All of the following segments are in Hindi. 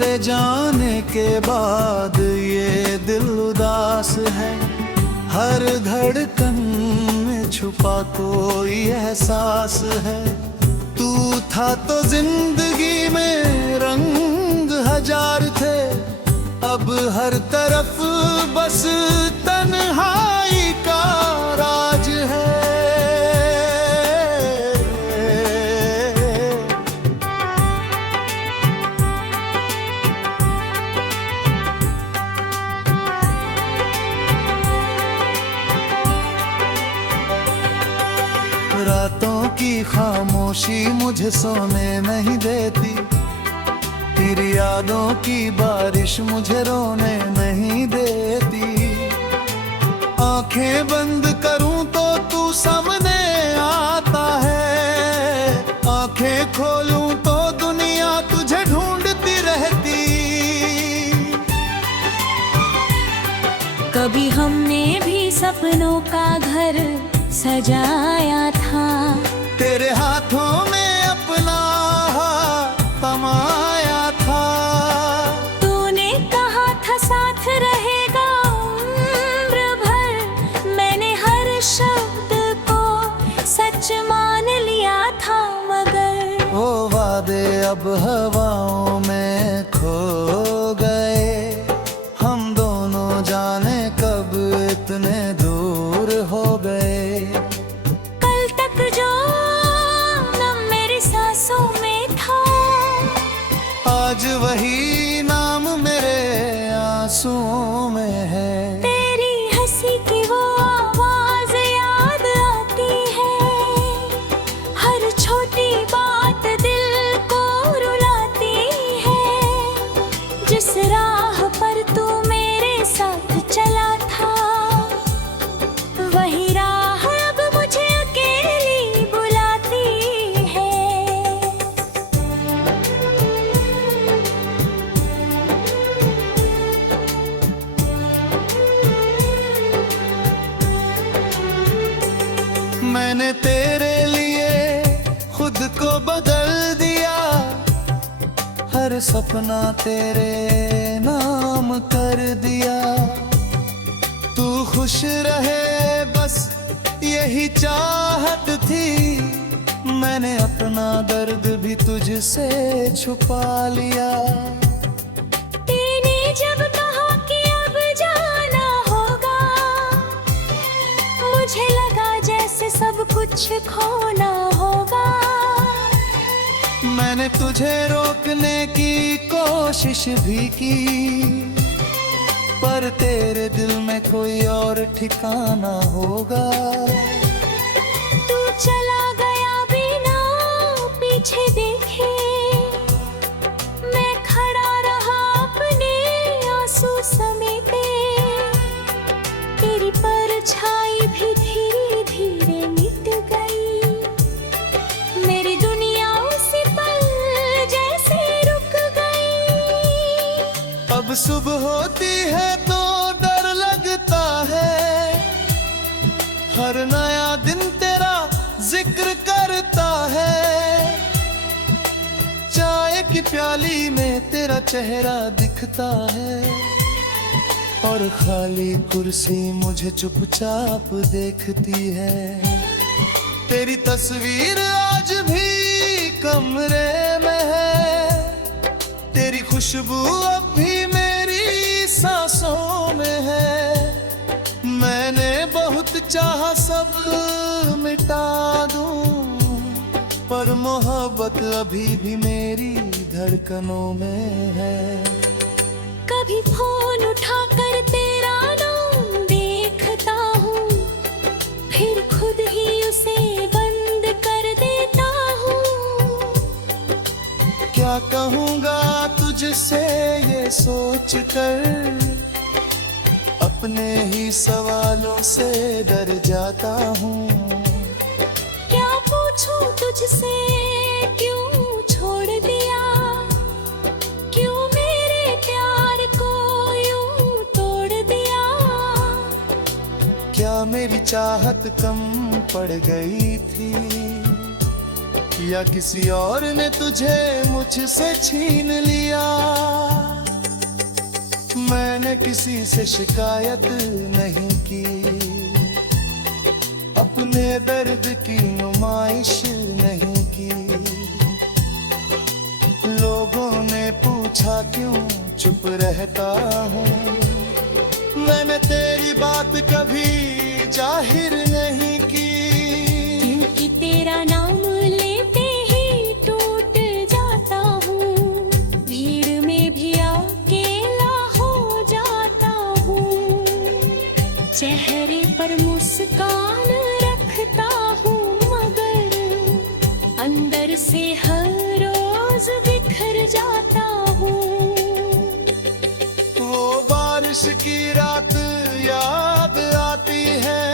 तेरे जाने के बाद ये दिल उदास है। हर धड़कन में छुपा कोई एहसास है। तू था तो जिंदगी में रंग हजार थे, अब हर तरफ बस तन्हाई का राज है। रातों की खामोशी मुझे सोने नहीं देती, तेरी यादों की बारिश मुझे रोने नहीं देती। आंखें बंद करूं तो तू सामने आता है, आंखें खोलूं तो दुनिया तुझे ढूंढती रहती। कभी हमने भी सपनों का घर सजाया था, तेरे हाथों में अपना कमाया था। तूने कहा था साथ रहेगा उम्र भर, मैंने हर शब्द को सच मान लिया था। मगर वो वादे अब हवाओं में खो गए, हम दोनों जाने कब इतने दूर हो गए। कल तक जो नाम मेरी सांसों में था, आज वही नाम मेरे आंसुओं में है। तेरी हंसी की वो आवाज याद आती है, हर छोटी बात दिल को रुलाती है। जिस राह पर तू मेरे साथ चला था, वही राह अब मुझे अकेली बुलाती है। मैंने तेरे लिए खुद को बदल दिया, हर सपना तेरे नाम कर दिया। तू खुश रहे बस यही चाहत थी, मैंने अपना दर्द भी तुझसे छुपा लिया। तूने जब कहा कि अब जाना होगा, मुझे लगा जैसे सब कुछ खोना होगा। मैंने तुझे रोकने की कोशिश भी की, पर तेरे दिल में कोई और ठिकाना होगा। तू चला गया बिना पीछे देखे, मैं खड़ा रहा अपने आंसू समेटे। तेरी परछाई भी धीरे धीरे मिट गई, मेरी दुनिया उसी पल जैसे रुक गई। अब सुबह होती है तो डर लगता है, हर नया दिन तेरा जिक्र करता है। चाय की प्याली में तेरा चेहरा दिखता है, और खाली कुर्सी मुझे चुपचाप देखती है। तेरी तस्वीर आज भी कमरे में है, तेरी खुशबू अब भी मेरी सांसों में है। मैंने बहुत चाहा सब मिटा दूं, पर मोहब्बत अभी भी मेरी धड़कनों में है। कभी फोन उठाकर तेरा नाम देखता हूँ, फिर खुद ही उसे बंद कर देता हूँ। क्या कहूँगा तुझसे ये सोच कर, अपने ही सवालों से डर जाता हूँ। क्या पूछूं तुझसे क्यों छोड़ दिया, क्यों मेरे प्यार को यूं तोड़ दिया। क्या मेरी चाहत कम पड़ गई थी, या किसी और ने तुझे मुझसे छीन लिया। मैंने किसी से शिकायत नहीं की, अपने दर्द की नुमाइश नहीं की। लोगों ने पूछा क्यों चुप रहता हूँ, मैंने तेरी बात कभी जाहिर नहीं की। क्योंकि तेरा नाम लेते ही टूट जाता हूँ, भीड़ में भी अकेला हो जाता हूँ। चेहरे पर मुस्कान रखता हूँ मगर अंदर से हर रोज बिखर जाता हूँ। वो बारिश की रात याद आती है,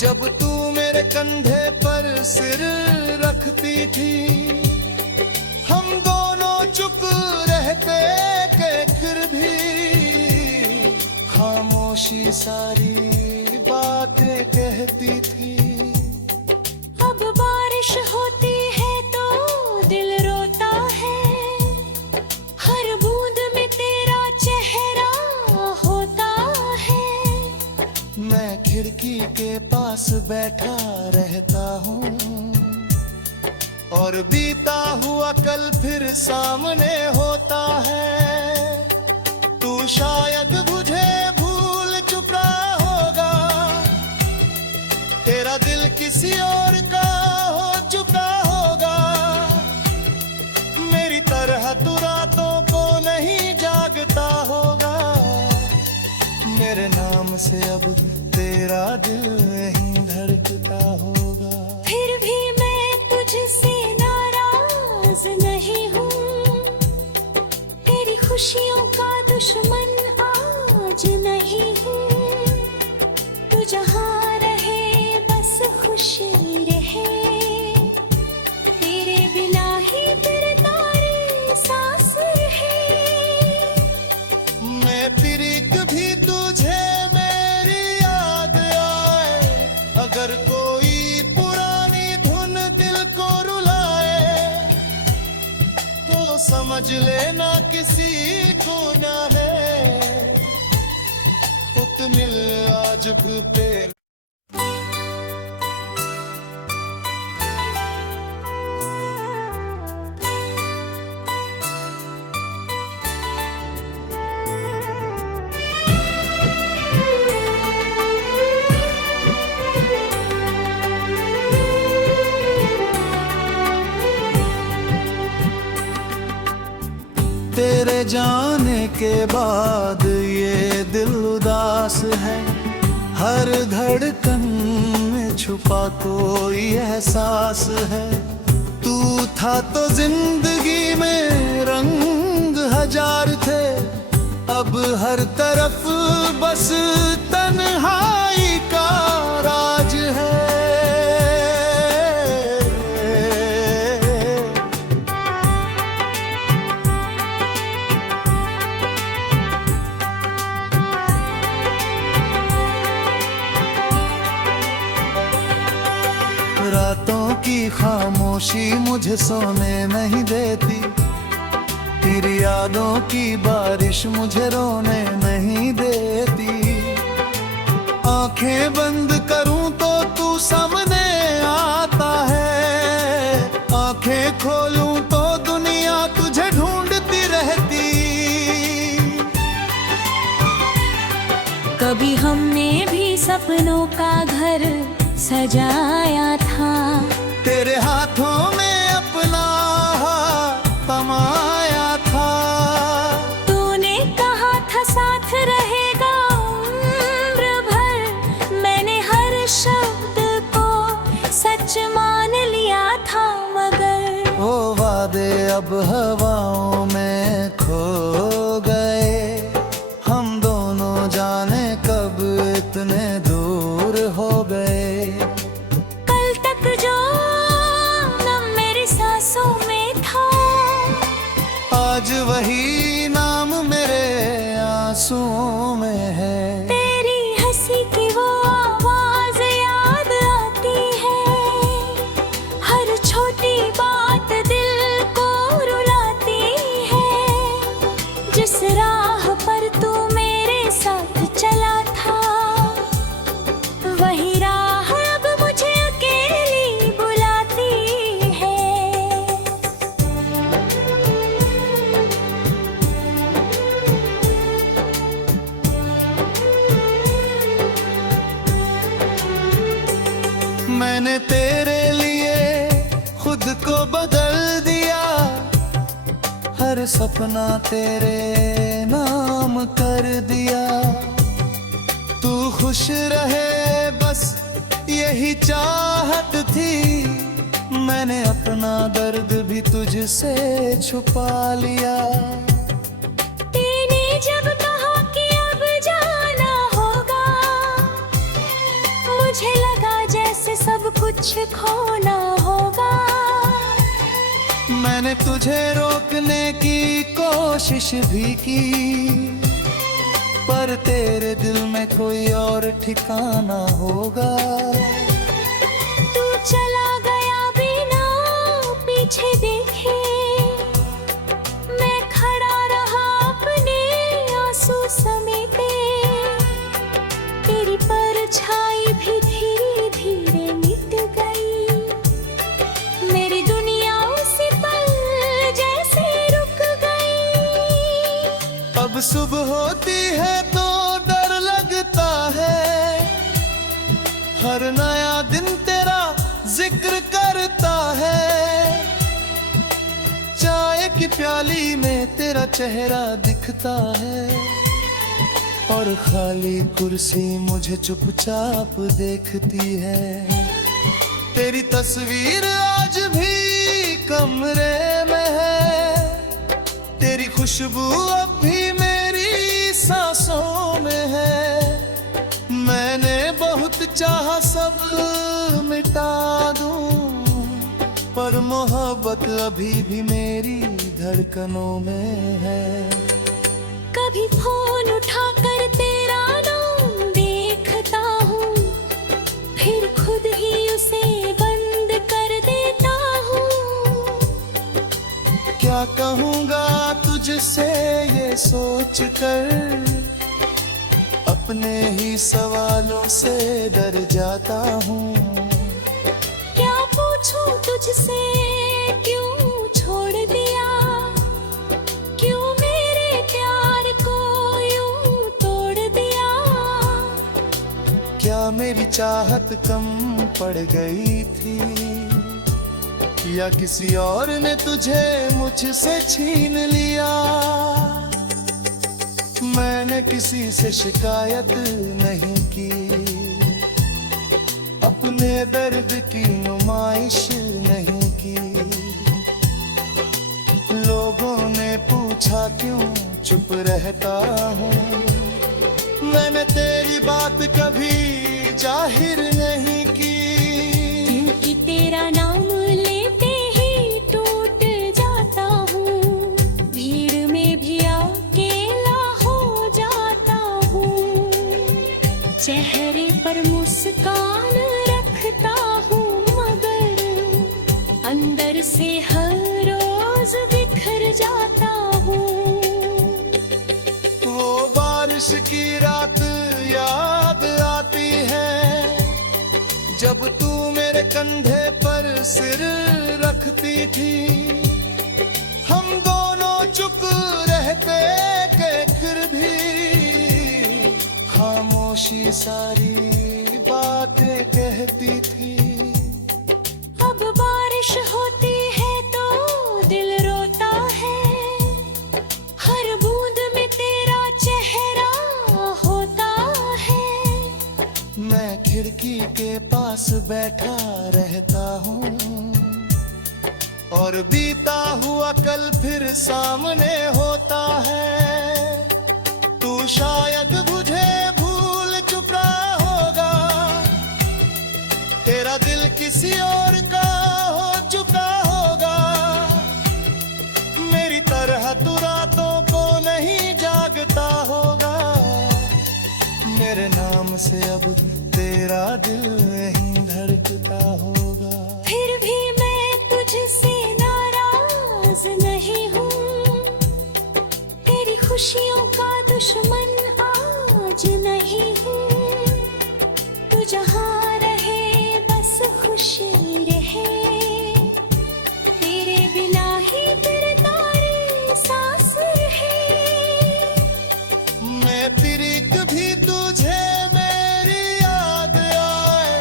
जब तू मेरे कंधे पर सिर रखती थी। हम दोनों चुप रहते के फिर भी खामोशी सारी बातें कहती थी। अब बारिश होती है तो दिल रोता है, हर बूंद में तेरा चेहरा होता है। मैं खिड़की के पास बैठा रहता हूँ और बीता हुआ कल फिर सामने होता है। तू शायद मुझे भूल चुका होगा, तेरा दिल किसी और का हो चुका होगा। मेरी तरह तू रातों को नहीं जागता होगा, मेरे नाम से अब तेरा दिल नहीं धड़कता होगा। फिर भी मैं तुझसे नाराज नहीं हूँ, तेरी खुशियों का दुश्मन आज नहीं हूँ। तू जहाँ रहे बस खुशी रहे, तेरे बिना ही फिर तारी सांस है। मैं फिर कभी तुझे मेरी याद आए, अगर कोई पुरानी धुन दिल को रुलाए, तो समझ लेना किसी को ना है उतनी आज भी तेरे। तेरे जाने के बाद ये दिल उदास है, हर धड़कन में छुपा कोई एहसास है। तू था तो जिंदगी में रंग हजार थे, अब हर तरफ बस तन्हाई का राज है। रातों की खामोशी मुझे सोने नहीं देती, तेरी यादों की बारिश मुझे रोने नहीं देती। आंखें बंद करूं तो तू सामने आता है, आंखें खोलूं तो दुनिया तुझे ढूंढती रहती। कभी हमने भी सपनों का घर सजाया था, तेरे हाथों में अपना तमाया था। तूने कहा था साथ रहेगा उम्र भर, मैंने हर शब्द को सच मान लिया था मगर वो वादे अब हवाओं में खो गए, हम दोनों जाने कब इतने दूर हो गए। कल तक जो नाम मेरी सांसों में था, आज वही नाम मेरे आंसुओं में है। तेरी हंसी की वो आवाज याद आती है, हर छोटी वही राह अब मुझे अकेली बुलाती है। मैंने तेरे लिए खुद को बदल दिया, हर सपना तेरे नाम कर दिया। तू खुश रहे बस यही चाहत थी, मैंने अपना दर्द भी तुझसे छुपा लिया। तूने जब कहा कि अब जाना होगा, मुझे लगा जैसे सब कुछ खोना होगा। मैंने तुझे रोकने की कोशिश भी की, पर तेरे दिल में कोई और ठिकाना होगा। तू चला गया बिना पीछे देखे, मैं खड़ा रहा अपने आंसू समेटे। तेरी परछाई भी धीरे धीरे मिट गई, मेरी दुनिया उसी पल जैसे रुक गई। अब सुबह होती है तो डर लगता है, हर नया दिन तेरा जिक्र करता है। चाय की प्याली में तेरा चेहरा दिखता है, और खाली कुर्सी मुझे चुपचाप देखती है। तेरी तस्वीर आज भी कमरे में है, तेरी खुशबू अब भी मेरी सांसों में है। मैंने बहुत चाहा सब मिटा दूं, पर मोहब्बत अभी भी मेरी धड़कनों में है। कभी फोन उठाकर तेरा नाम देखता हूँ, फिर खुद ही उसे बंद कर देता हूँ। क्या कहूँगा तुझसे ये सोच कर, अपने ही सवालों से डर जाता हूँ। क्या पूछूं तुझसे क्यों छोड़ दिया, क्यों मेरे प्यार को यूं तोड़ दिया। क्या मेरी चाहत कम पड़ गई थी, या किसी और ने तुझे मुझसे छीन लिया। मैंने किसी से शिकायत नहीं की, अपने दर्द की नुमाइश नहीं की। लोगों ने पूछा क्यों चुप रहता हूँ, मैंने तेरी बात कभी जाहिर नहीं की। क्योंकि तेरा नाम लेते ही टूट जाता हूँ, भीड़ में भी अकेला हो जाता हूँ। चेहरे पर मुस्कान रखता हूँ, मगर अंदर से हर रोज बिखर जाता हूँ। वो बारिश की रात याद आती है, जब तू मेरे कंधे पर सिर रखती थी। हम दोनों चुप रहते के फिर भी खामोशी सारी बातें कहती थी। अब बारिश होती है तो दिल रोता है, हर बूंद में तेरा चेहरा होता है। मैं खिड़की के पास बैठा रहता हूँ, और बीता हुआ कल फिर सामने होता है। तू शायद मुझे भूल चुका होगा, तेरा दिल किसी और का हो चुका होगा। मेरी तरह तू रातों को नहीं जागता होगा, मेरे नाम से अब तेरा दिल नहीं धड़कता होगा। फिर भी मैं तुझसे नाराज नहीं हूँ, तेरी खुशियों का दुश्मन आज नहीं हूँ। जहाँ रहे बस खुशी रहे, तेरे बिना ही फिर तारी सांस रहे। मैं तेरी कभी तुझे मेरी याद आए,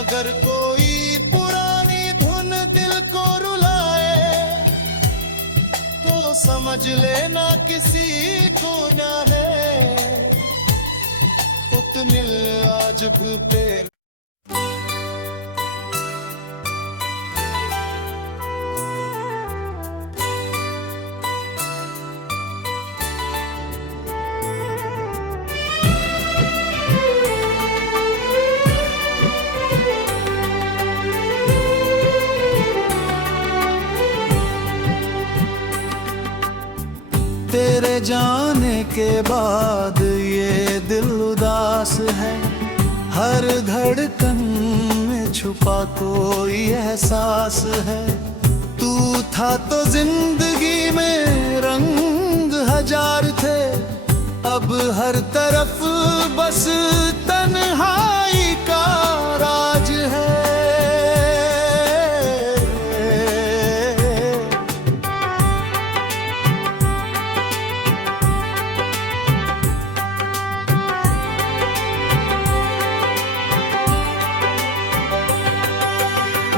अगर कोई पुरानी धुन दिल को रुलाए, तो समझ लेना किसी को ना है उतनी आज भी तेरे। तेरे जाने के बाद ये दिल उदास है, हर धड़कन में छुपा कोई एहसास है। तू था तो जिंदगी में रंग हजार थे, अब हर तरफ बस तन्हाई का राज है।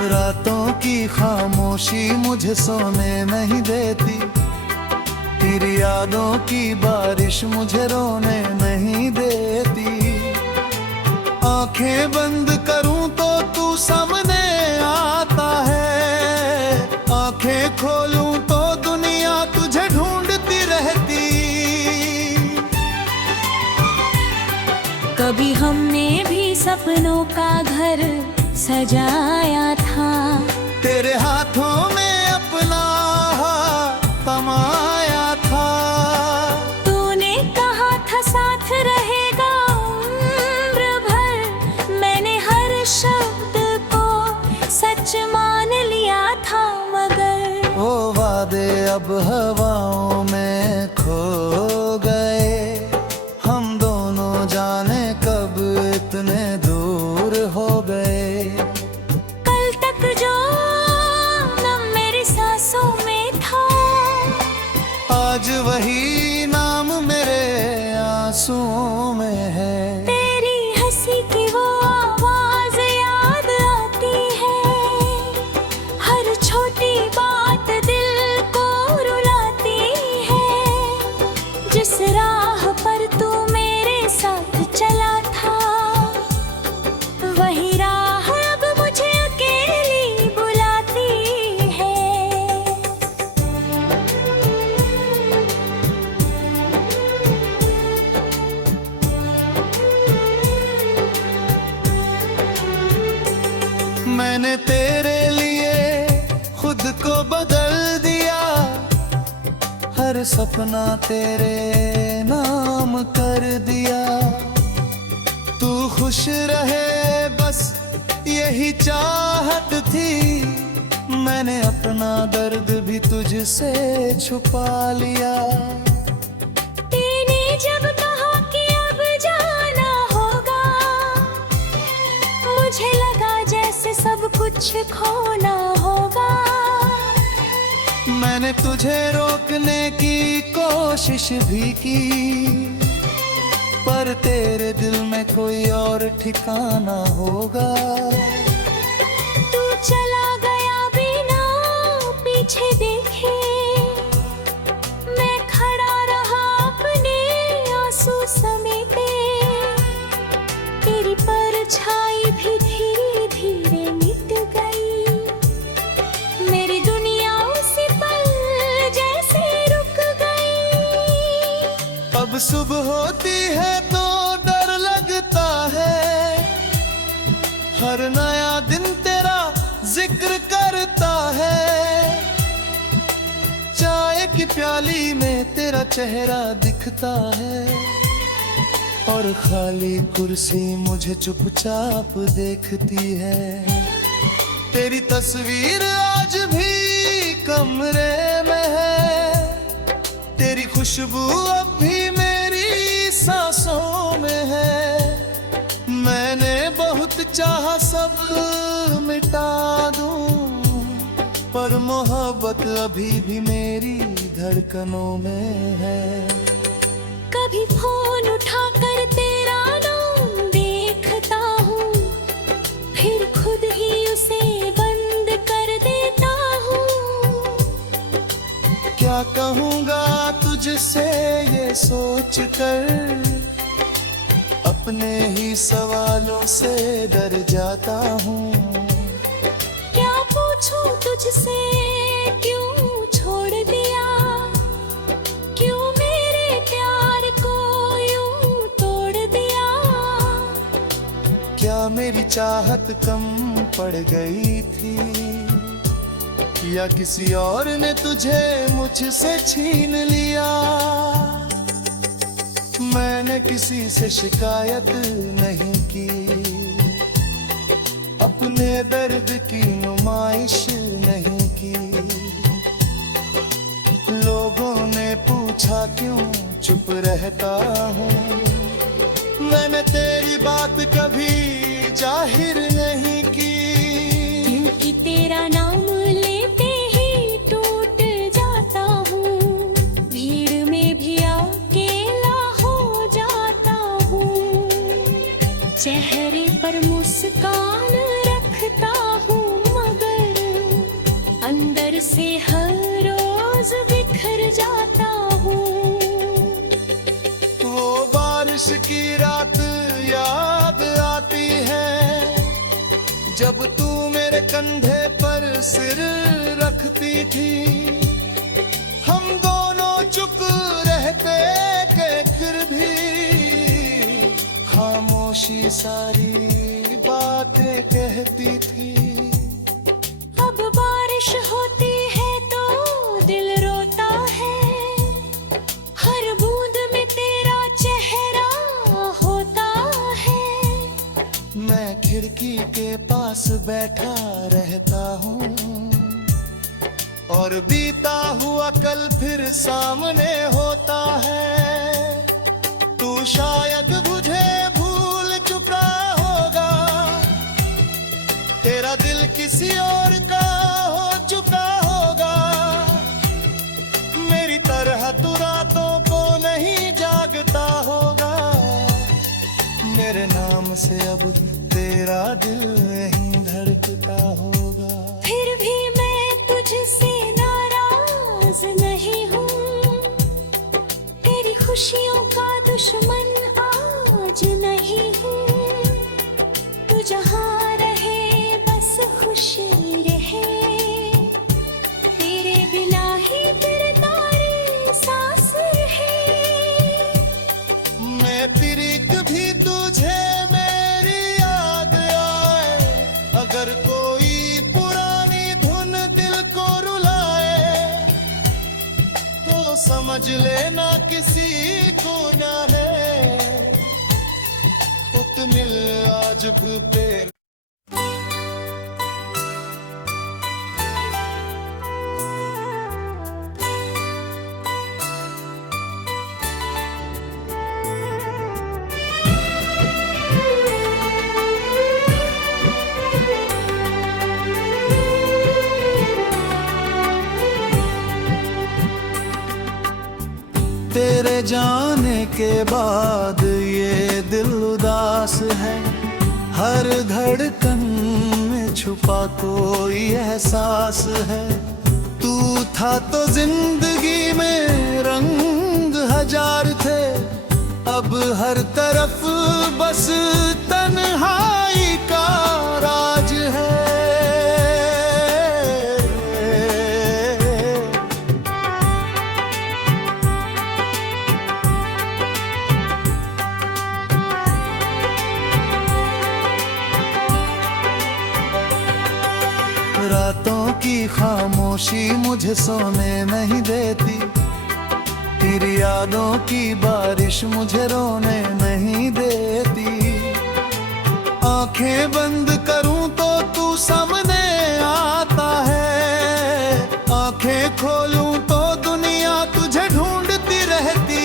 रातों की खामोशी मुझे सोने नहीं देती, तेरी यादों की बारिश मुझे रोने नहीं देती। आंखें बंद करूं तो तू सामने आता है, आंखें खोलूं तो दुनिया तुझे ढूंढती रहती। कभी हमने भी सपनों का घर सजाया था, तेरे हाथों में अपना कमाया था। तूने कहा था साथ रहेगा उम्र भर, मैंने हर शब्द को सच मान लिया था, मगर वो वादे अब हवाओं में खो गए। हम दोनों जाने कब इतने दूर हो गए। कल तक जो नाम मेरी सांसों में था, आज वही नाम मेरे आंसुओं में है। तेरी हंसी की वो आवाज याद आती है, हर छोटी बात दिल को रुलाती है। जिस राह पर तू मेरे साथ चला था, वही राह अब मुझे अकेली बुलाती है। मैंने तेरे लिए खुद को बदल दिया, हर सपना तेरे नाम कर दिया। तू खुश रहे बस यही चाहत थी, मैंने अपना दर्द भी तुझसे छुपा लिया। तूने जब कहा कि अब जाना होगा, मुझे लगा जैसे सब कुछ खोना होगा। मैंने तुझे रोकने की कोशिश भी की, पर तेरे दिल में कोई और ठिकाना होगा। तू चला गया बिना पीछे देखे, मैं खड़ा रहा अपने आंसू समेटे। तेरी परछाई भी धीरे धीरे मिट गई, मेरी दुनिया उसी पल जैसे रुक गई। अब सुबह होती है तो डर लगता है, हर नया दिन तेरा जिक्र करता है। चाय की प्याली में तेरा चेहरा दिखता है, और खाली कुर्सी मुझे चुपचाप देखती है। तेरी तस्वीर आज भी कमरे में है, तेरी खुशबू अब भी मेरी सांसों में है। मैंने बहुत चाहा सब मिटा दूं, पर मोहब्बत अभी भी मेरी धड़कनों में है। कभी फोन उठाकर तेरा नाम देखता हूँ, फिर खुद ही उसे बंद कर देता हूँ। क्या कहूँगा तुझसे ये सोच कर, अपने ही सवालों से डर जाता हूँ। क्या पूछूं तुझसे क्यों छोड़ दिया, क्यों मेरे प्यार को यूं तोड़ दिया। क्या मेरी चाहत कम पड़ गई थी, या किसी और ने तुझे मुझसे छीन लिया। मैंने किसी से शिकायत नहीं की, अपने दर्द की नुमाइश नहीं की। लोगों ने पूछा क्यों चुप रहता हूँ, मैंने तेरी बात कभी जाहिर नहीं की। क्योंकि तेरा नाम लेते ही टूट जाता हूँ, भीड़ में भी अकेला हो जाता हूँ। चेहरे पर मुस्कान रखता हूँ, मगर अंदर से हर रोज बिखर जाता हूँ। वो बारिश की रात याद आती है, जब तू मेरे कंधे पर सिर रखती थी। हम दोनों चुप रहते के फिर भी खामोशी सारी बातें कहती थी। अब बारिश होती है तो दिल रोता है, हर बूंद में तेरा चेहरा होता है। मैं खिड़की के पास बैठा रहता हूँ, और बीता हुआ कल फिर सामने होता है। तू शायद मुझे भूल चुका होगा, तेरा दिल किसी और का हो चुका होगा। मेरी तरह तू रातों को नहीं जागता होगा, मेरे नाम से अब तेरा दिल नहीं धड़कता होगा। फिर भी मैं तुझसे नाराज नहीं हूँ, तेरी खुशियों का दुश्मन आज नहीं हूँ। तू जहाँ रहे बस खुशी रहे, तेरे बिना ही फिर तारी सांस रहे। मैं फिर कभी तुझे मेरी याद आए, अगर कोई पुरानी धुन दिल को रुलाए, तो समझ लेना किसी को ना है उतनी आज भी तेरे। तेरे जाने के बाद ये दिल उदास है, हर धड़कन में छुपा कोई एहसास है। तू था तो जिंदगी में रंग हजार थे, अब हर तरफ बस तन्हाई का राज है। रातों की खामोशी मुझे सोने नहीं देती, तेरी यादों की बारिश मुझे रोने नहीं देती। आंखें बंद करूं तो तू सामने आता है, आंखें खोलूं तो दुनिया तुझे ढूंढती रहती।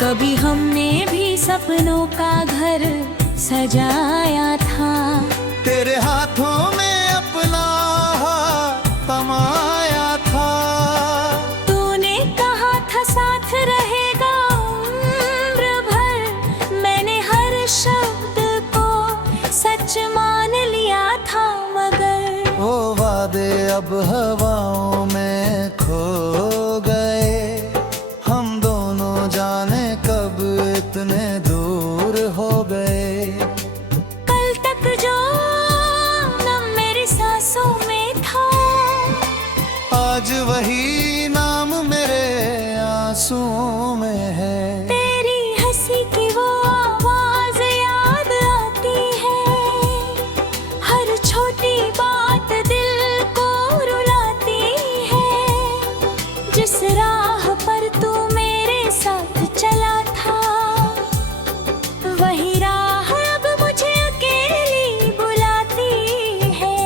कभी हमने भी सपने सपनों का घर सजाया था। तेरे हाथों में अपना तमाया था। तूने कहा था साथ रहेगा उम्र भर, मैंने हर शब्द को सच मान लिया था। मगर वो वादे अब हवाओं में खो गए, हम दोनों जाने कब इतने दूर हो गए। कल तक जो नाम मेरी सांसों में था, आज वही नाम मेरे आंसुओं में है। तेरी हंसी की वो आवाज याद आती है, हर छोटी बात दिल को रुलाती है। जिस राह पर तू मेरे साथ चला था, वही राह अब मुझे अकेली बुलाती है।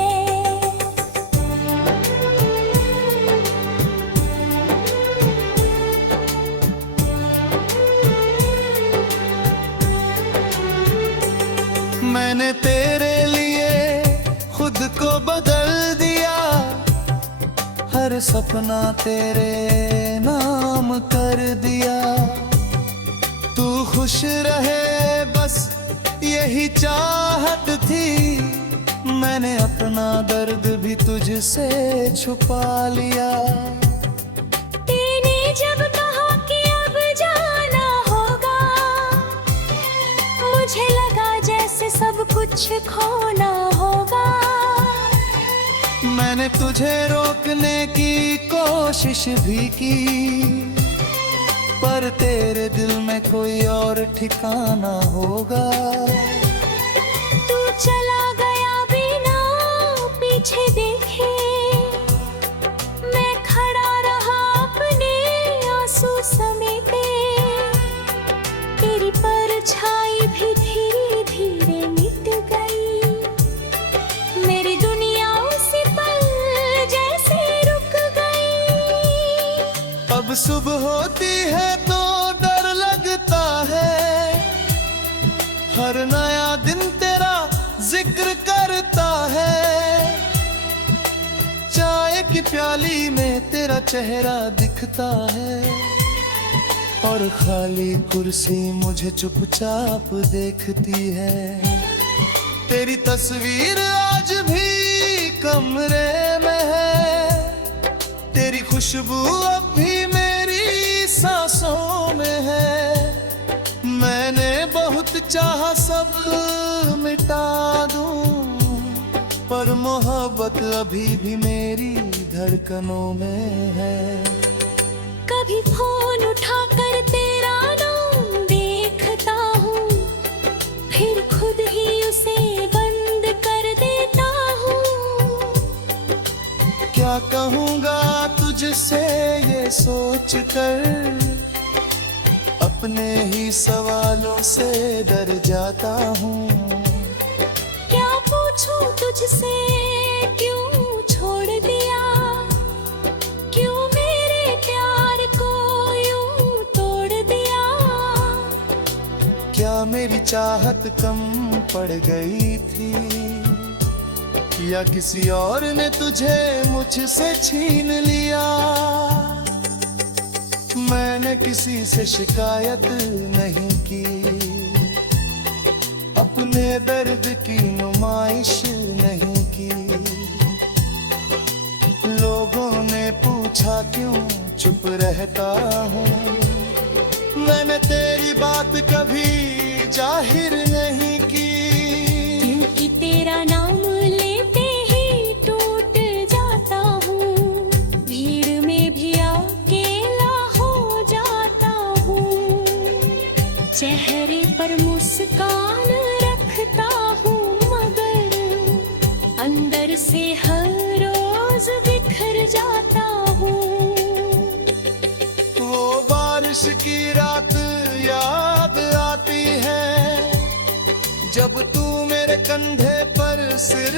मैंने तेरे लिए खुद को बदल दिया, हर सपना तेरे नाम कर दिया। तू खुश रहे बस यही चाहत थी, मैंने अपना दर्द भी तुझसे छुपा लिया। तूने जब कहा कि अब जाना होगा, मुझे लगा जैसे सब कुछ खोना होगा। मैंने तुझे रोकने की कोशिश भी की, पर तेरे दिल में कोई और ठिकाना होगा। तू चला गया बिना पीछे देखे, मैं खड़ा रहा अपने आंसू समेटे। तेरी परछाई भी धीरे धीरे मिट गई, मेरी दुनिया उसी पल जैसे रुक गई। अब सुबह होती है तो डर लगता है, हर नया दिन तेरा जिक्र करता है। चाय की प्याली में तेरा चेहरा दिखता है, और खाली कुर्सी मुझे चुपचाप देखती है। तेरी तस्वीर आज भी कमरे में है, तेरी खुशबू अब भी मेरी सांसों में है। मैंने बहुत चाहा सब मिटा दूं, पर मोहब्बत अभी भी मेरी धड़कनों में है। कभी फोन उठाकर तेरा नाम देखता हूँ, फिर खुद ही उसे बंद कर देता हूँ। क्या कहूँगा तुझसे ये सोच कर, अपने ही सवालों से डर जाता हूँ। क्या पूछूं तुझसे क्यों छोड़ दिया, क्यों मेरे प्यार को यूं तोड़ दिया। क्या मेरी चाहत कम पड़ गई थी, या किसी और ने तुझे मुझसे छीन लिया। मैंने किसी से शिकायत नहीं की, अपने दर्द की नुमाइश नहीं की। लोगों ने पूछा क्यों चुप रहता हूँ, मैंने तेरी बात कभी जाहिर नहीं की। क्योंकि तेरा नाम लेते ही टूट जाता हूँ, भीड़ में भी अकेला हो जाता हूँ। चेहरे पर मुस्कान रखता हूँ, मगर अंदर से हर रोज बिखर जाता हूँ। वो बारिश की रात याद आती है, जब तू मेरे कंधे पर सिर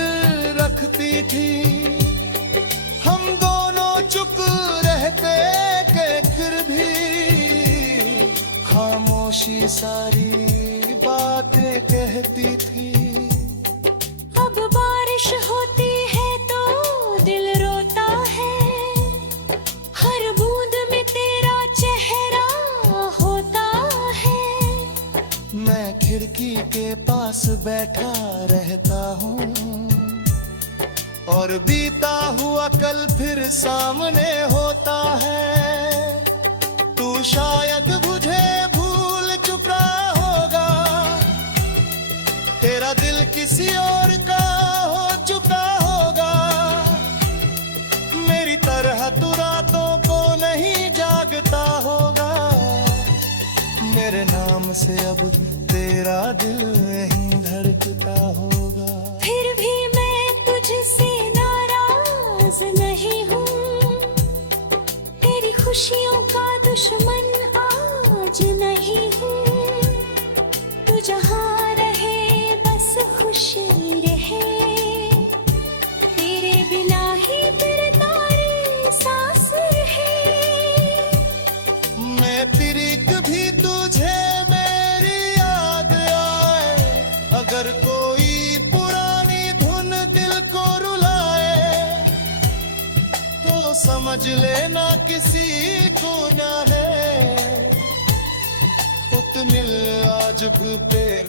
रखती थी। हम दोनों चुप रहते के फिर भी खामोशी सारी खिड़की के पास बैठा रहता हूँ और बीता हुआ कल फिर सामने होता है। तू शायद मुझे भूल चुका होगा, तेरा दिल किसी और का हो चुका होगा। मेरी तरह तू रातों को नहीं जागता होगा, मेरे नाम से अब तेरा दिल नहीं धड़कता होगा। फिर भी मैं तुझसे नाराज नहीं हूँ, तेरी खुशियों का दुश्मन आज नहीं हूँ। तू जहाँ रहे बस खुशी रहे, तेरे बिना ही फिर तारी सांस है। मैं फिर कभी तुझे मेरी याद आए, अगर कोई पुरानी धुन दिल को रुलाए, तो समझ लेना किसी को ना है। उतनी आज भी तेरे